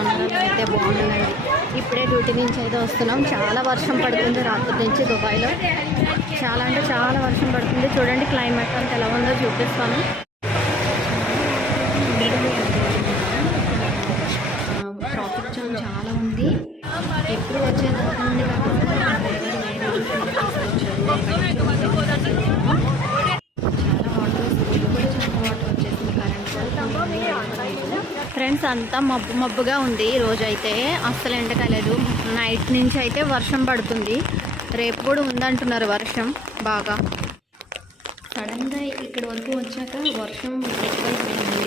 ప్రాంగణం అయితే బాగుందండి. ఇప్పుడే డ్యూటీ నుంచి అయితే వస్తున్నాం. చాలా వర్షం పడుతుంది రాత్రి నుంచి దుబాయ్లో. చాలా అంటే చాలా వర్షం పడుతుంది. చూడండి క్లైమేట్ అంతా ఎలా ఉందో చూపిస్తాను. ట్రాఫిక్ జామ్ చాలా ఉంది. ఎప్పుడు వచ్చేదాకా ఫ్రెండ్స్ అంతా మబ్బు మబ్బుగా ఉంది. రోజైతే అస్సలు ఎండకాలేదు. నైట్ నుంచి అయితే వర్షం పడుతుంది. రేపు కూడా ఉందంటున్నారు వర్షం బాగా. సడన్గా ఇక్కడ వరకు వచ్చాక వర్షం ఎక్కువైపోయింది.